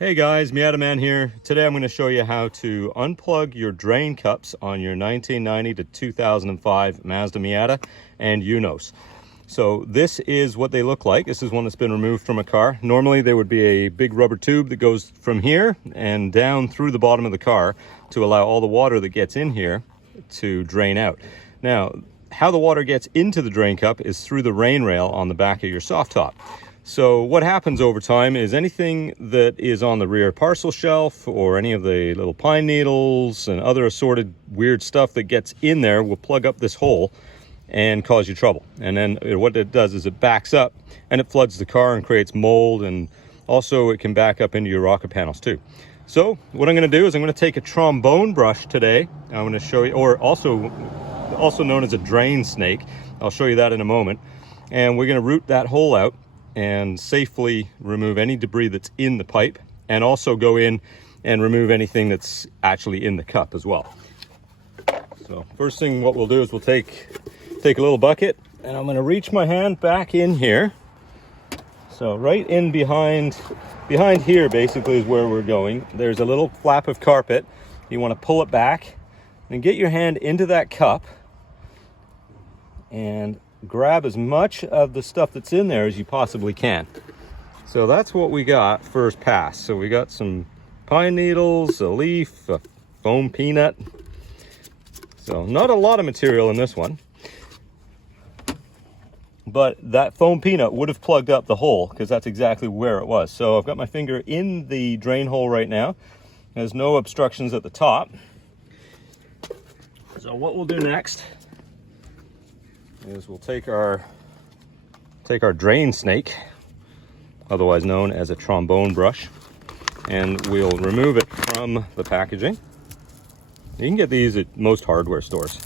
Hey guys, Miata Man here. Today I'm going to show you how to unplug your drain cups on your 1990 to 2005 Mazda Miata and Unos. So this is what they look like. This is one that's been removed from a car. Normally there would be a big rubber tube that goes from here and down through the bottom of the car to allow all the water that gets in here to drain out. Now, how the water gets into the drain cup is through the rain rail on the back of your soft top. So what happens over time is anything that is on the rear parcel shelf or any of the little pine needles and other assorted weird stuff that gets in there will plug up this hole and cause you trouble. And then what it does is it backs up and it floods the car and creates mold, and also it can back up into your rocker panels too. So what I'm going to do is I'm going to take a trombone brush today. I'm going to show you, or also known as a drain snake. I'll show you that in a moment. And we're going to root that hole out and safely remove any debris that's in the pipe, and also go in and remove anything that's actually in the cup as well. So first thing what we'll do is we'll take a little bucket, and I'm going to reach my hand back in here. So right in behind here basically is where we're going. There's a little flap of carpet. You want to pull it back and get your hand into that cup and grab as much of the stuff that's in there as you possibly can. So that's what we got first pass. So we got some pine needles, a leaf, a foam peanut. So not a lot of material in this one, but that foam peanut would have plugged up the hole because that's exactly where it was. So I've got my finger in the drain hole right now. There's no obstructions at the top. So what we'll do next is we'll take our drain snake, otherwise known as a trombone brush, and we'll remove it from the packaging. You can get these at most hardware stores,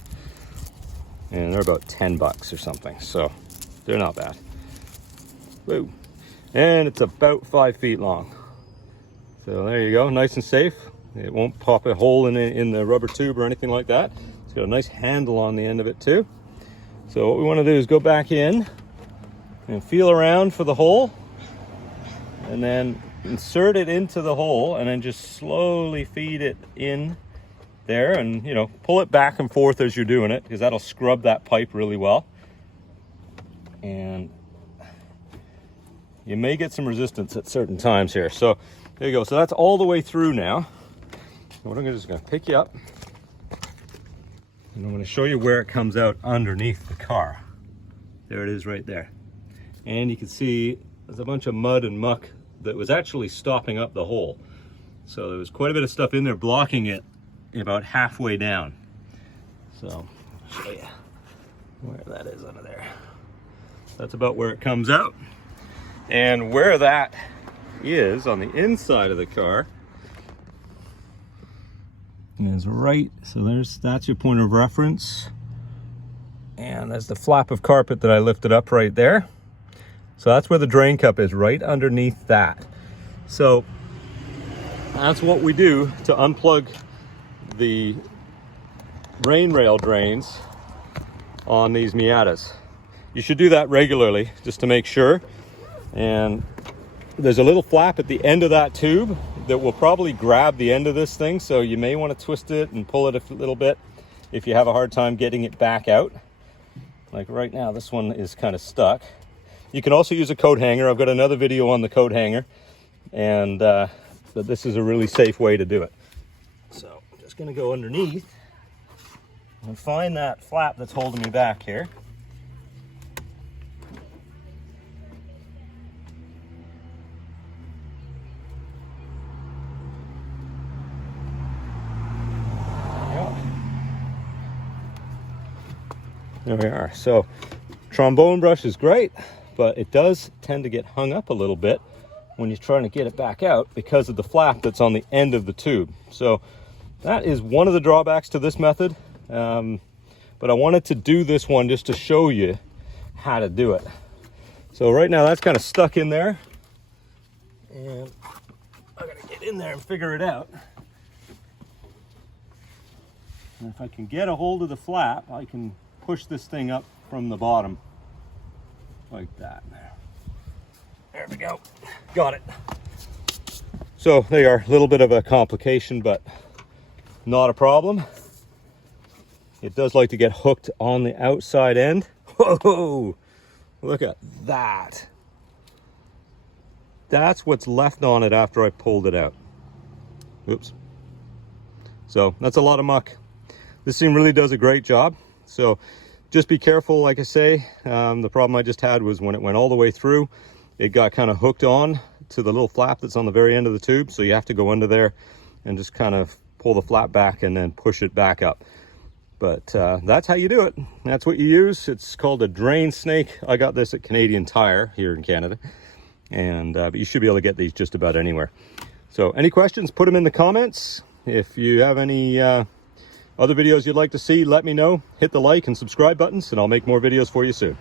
and they're about 10 bucks or something, so they're not bad. Woo. And it's about 5 feet long. So there you go, nice and safe. It won't pop a hole in the rubber tube or anything like that. It's got a nice handle on the end of it too. So what we want to do is go back in and feel around for the hole, and then insert it into the hole, and then just slowly feed it in there, and pull it back and forth as you're doing it, because that'll scrub that pipe really well. And you may get some resistance at certain times here. So there you go. So that's all the way through now. And what I'm just going to pick you up, and I'm going to show you where it comes out underneath the car. There it is right there. And you can see there's a bunch of mud and muck that was actually stopping up the hole. So there was quite a bit of stuff in there blocking it about halfway down. So I'll show you where that is under there. That's about where it comes out. And where that is on the inside of the car is right, so that's your point of reference, and there's the flap of carpet that I lifted up right there. So that's where the drain cup is, right underneath that. So that's what we do to unplug the rain rail drains on these Miatas. You should do that regularly just to make sure. And there's a little flap at the end of that tube that will probably grab the end of this thing, so you may want to twist it and pull it a little bit if you have a hard time getting it back out. Like right now, this one is kind of stuck. You can also use a coat hanger. I've got another video on the coat hanger, and but this is a really safe way to do it. So I'm just going to go underneath and find that flap that's holding me back here. There we are. So trombone brush is great, but it does tend to get hung up a little bit when you're trying to get it back out because of the flap that's on the end of the tube. So that is one of the drawbacks to this method. But I wanted to do this one just to show you how to do it. So right now that's kind of stuck in there, and I gotta get in there and figure it out. And if I can get a hold of the flap, I can push this thing up from the bottom like that. There we go. Got it. So they are a little bit of a complication, but not a problem. It does like to get hooked on the outside end. Whoa, look at that. That's what's left on it after I pulled it out. Oops. So that's a lot of muck. This thing really does a great job. So just be careful, like I say. The problem I just had was when it went all the way through, it got kind of hooked on to the little flap that's on the very end of the tube. So you have to go under there and just kind of pull the flap back and then push it back up. But that's how you do it. That's what you use. It's called a drain snake. I got this at Canadian Tire here in Canada. And but you should be able to get these just about anywhere. So any questions, put them in the comments. If you have any other videos you'd like to see, let me know. Hit the like and subscribe buttons and I'll make more videos for you soon.